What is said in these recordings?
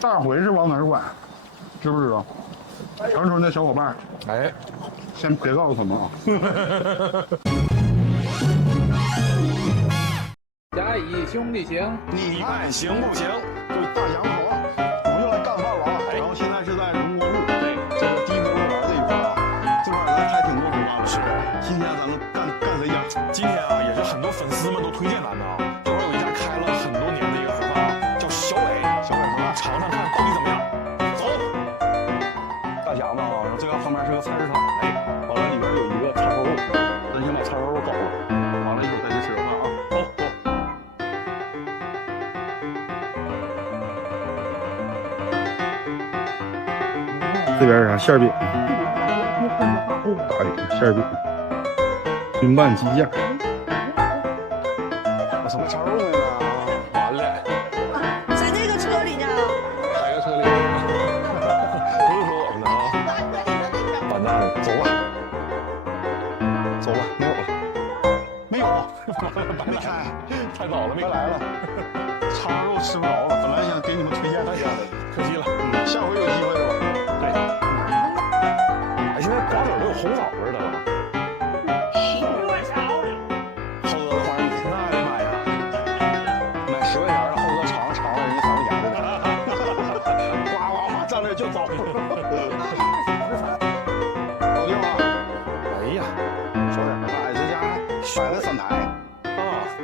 大回是往哪儿拐？知不知道？长春的小伙伴，哎，先别告诉他们啊。甲乙兄弟行，你看行不行？就是大洋好啊，我们又来干饭了啊。然后现在是在荣国路，对，这个第一公园这一块啊，这块人还挺多伙伴的。是，今天咱们干谁家？今天啊，也是很多粉丝们都推荐咱的啊。这会儿有一家开了很多年的一个盒饭啊，叫小伟，小伟盒饭，尝尝看到底怎么样？走。大匣子啊，然后这个旁边是个菜市场，哎，完了里边有一个叉烧肉，咱先把叉烧肉搞了，完了一会儿再去吃个饭啊。走。这边是啥馅饼？大饼馅饼，军拌鸡架。什么叉肉呢？完了，在那个车里呢。哪个车里？不是说我们的啊。完蛋了，走吧。走吧，没有了。没有，没开，太早了，没来了。叉烧肉吃不着了，本来想给你们推荐一下的，可惜了。下回有机会吧。对。哎，现在瓜子都有红枣味的了。浩哥的花生米，那的妈呀！买10块钱让浩哥尝了人家3块钱的呢。呱呱呱，站那就走。搞定了。哎呀，说点啥？哎，这家摆了3台啊，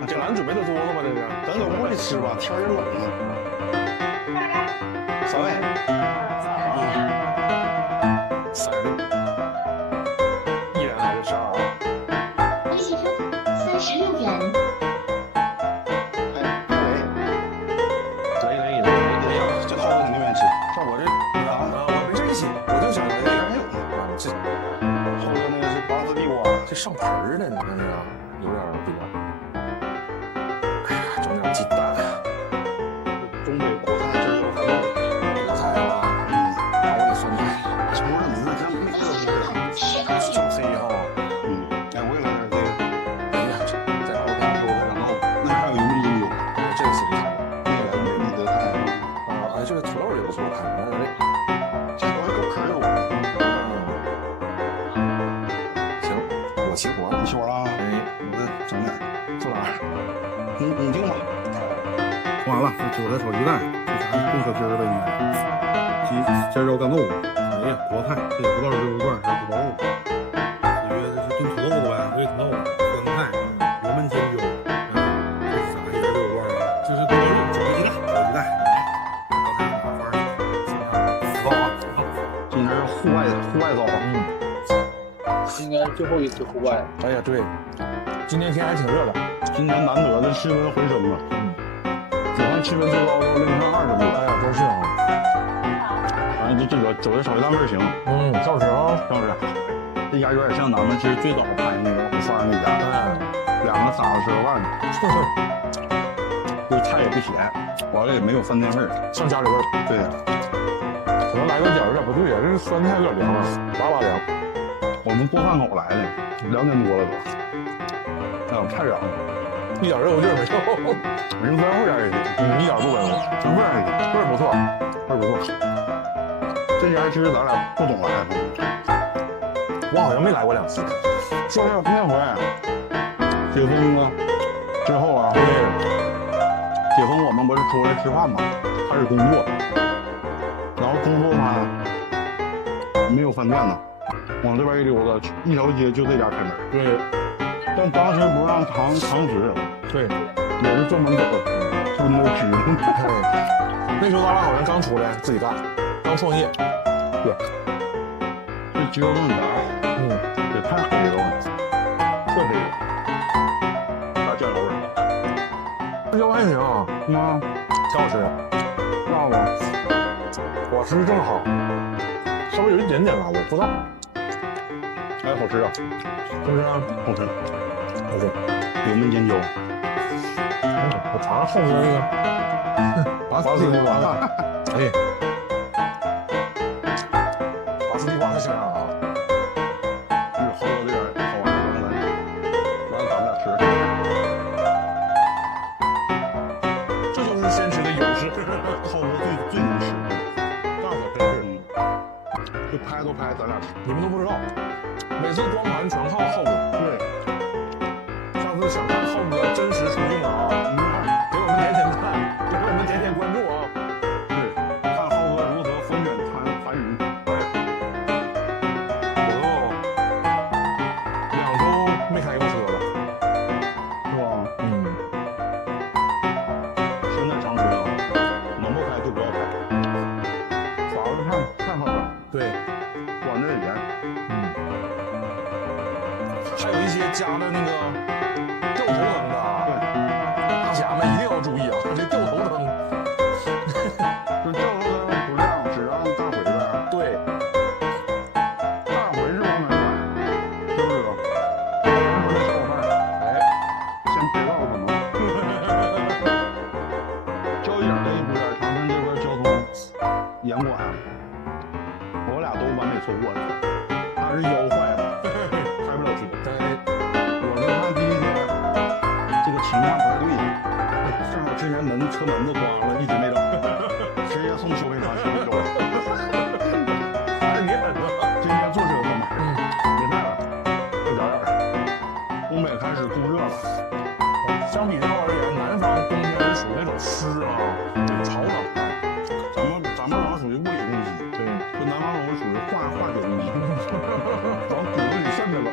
给咱准备的多了吗？这是？咱搁屋里吃吧，天也冷了。3位。36，依然还是12啊。微信分36元。可以。哎呀，这浩哥肯定愿意吃。像我这我没这一起，我就想来这个。没有啊，这浩哥那个是拔丝地瓜，这上盆儿的，你看这个有点比较。哎呀，整点鸡蛋，东北国菜真有很多。菠菜啊，把我的酸菜，瞅着你这没喝不是？小黑哈。哎，我也来点这个。哎呀，再熬点肉然后那还有油焖金酒，这个挺厉害的。那个你得看啊。哎，这个土豆也不错，看来来。这我还搁盆儿了。行，我齐活了。你起火了啊？哎，我再整点。坐哪儿？你定吧。完了，这韭菜炒鸡蛋，这啥炖小鸡儿的应该。尖椒干豆腐，哎呀，国菜，这也不知道是肉段还是土豆肉。我觉得这是炖土豆子呗，对，土豆子、酸菜、油焖尖椒，这是啥也是肉段啊？这是土豆肉、炒鸡蛋，糟啊！今天是户外早，应该是最后一次户外。哎呀，对，今天天还挺热的。今天难得的气温回升了，武汉气温最高都凌晨20度。哎呀，真是啊。反正这个韭菜炒鸡蛋味儿行，上吃啊，是不是？这家有点像咱们其实最早拍那个五花那家，哎，两个傻子吃个饭呢，这菜也不咸，完了也没有饭店味儿，上家里味儿。对呀。可能来个点有点不对呀，这是酸菜有点凉了，把凉。我们过饭口来的，2点多了都，哎呦太凉了，一点肉劲儿没有，人酸味儿也行，一点不温柔，这味儿也行，味儿不错，味儿不错。这家其实咱俩不总来，我好像没来过2次。就是那回解封了之后啊，解封我们不是出来吃饭嘛，开始工作，然后工作嘛没有饭店呢，往这边一溜达，一条街就这家开门。对，但当时不让堂食，对，也是专门走，就那吃。那时候咱俩好像刚出来自己干，刚创业。对，这鸡肉炖啥？也太黑了，特黑了，大酱油味儿。这椒还行啊，挺好吃的，辣不？我吃正好，稍微有一点点辣，我不大。哎，好吃啊，是不是啊？好吃，好吃。油焖尖椒。我尝尝后面那个拔丝地瓜。哎，拔丝地瓜的香啊！好多这点好玩的东西，完了咱们俩吃。这就是先吃的优势。浩哥最能吃。就拍都拍咱俩。你们都不知道，每次光盘全靠浩哥。对，下次想看浩哥真实出镜了啊，给我们点点赞，给我们点点关注啊。对，看浩哥如何风卷残云。我都2周没开过车了，是吧？嗯，现在长车能不开就不要开，法子太好了，对，管得也严。还有一些加的那个掉头灯的啊，大家们一定要注意啊，这掉头灯，就掉头灯不亮，只让大回呗。对，大回是往哪拐？是不是？说那小伙伴，哎，先别告诉他们。交警这一边，长春这边交通严管，我俩都完美错过了。他是腰坏了，开不了车。我是看第一天这个情况不太对，正好之前车门子刮了，一直没整，直接送修配厂修理走了。还是你狠啊！今天坐车上班，别带了，快点点。东北开始供热了，相比较而言，南方冬天是属于那种湿啊，潮冷。咱们老属于物理攻击，对，就南方我属于化学攻击，往骨子里渗的冷。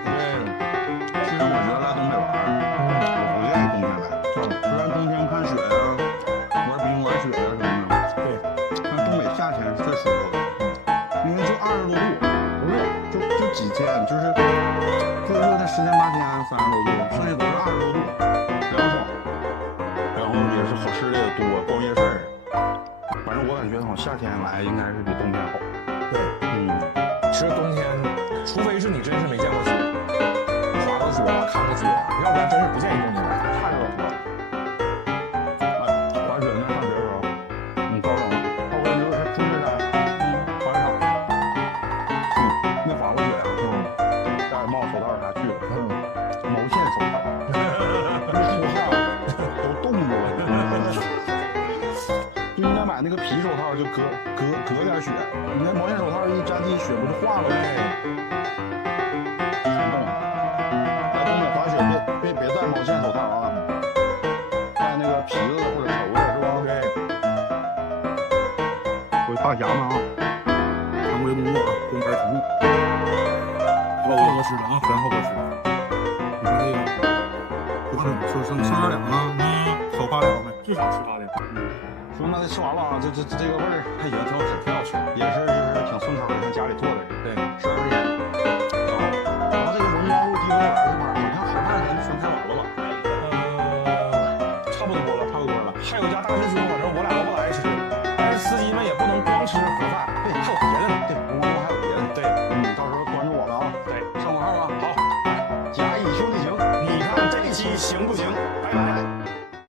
其实我觉得来东北玩，我不建议冬天来。虽然冬天看雪呀、玩冰玩雪呀什么的，对，但东北夏天是最舒服的，因为就20多度，不热，就几天，就是最热的10天8天30多度，剩下都是20多度，凉爽。然后也是好吃的也多，逛夜市。反正我感觉好夏天来应该是比冬天好。对，其实冬天，除非是你真是没见过雪，滑过雪啊、看过雪啊，要不然真是不建议冬天来，太热了。哎，滑雪那上学的时候，高冷，浩哥你就是中学山，滑雪场，没滑过雪啊？戴着帽子手套啥去了？毛线手套，一出汗都冻住了。就应该买那个皮手套，就隔点雪。你那毛线手套一沾地，雪不就化了吗？全冻了。来东北滑雪别戴毛线手套啊，戴那个皮子的或者绸的，是吧？对，回大侠们啊，常规工作啊，公开承诺。浩哥吃的啊，全浩哥吃的。你看这个，就剩2两啊，少8两呗，至少吃8点。行，那吃完了啊，这个味儿还行，挺好吃，也是就是挺顺口的，像家里做的似的。对，12块钱，挺好。然后这个文庄路地沟园这块儿，好像好半年全开完了吧？差不多了，差不多了。还有一家大师兄，反正我俩都不爱吃，但是司机们也不能光吃盒饭，对，还有别的呢。对，文庄路还有别的。对，到时候关注我们啊。对，上广告啊。好，甲乙兄弟行，你看这一期行不行？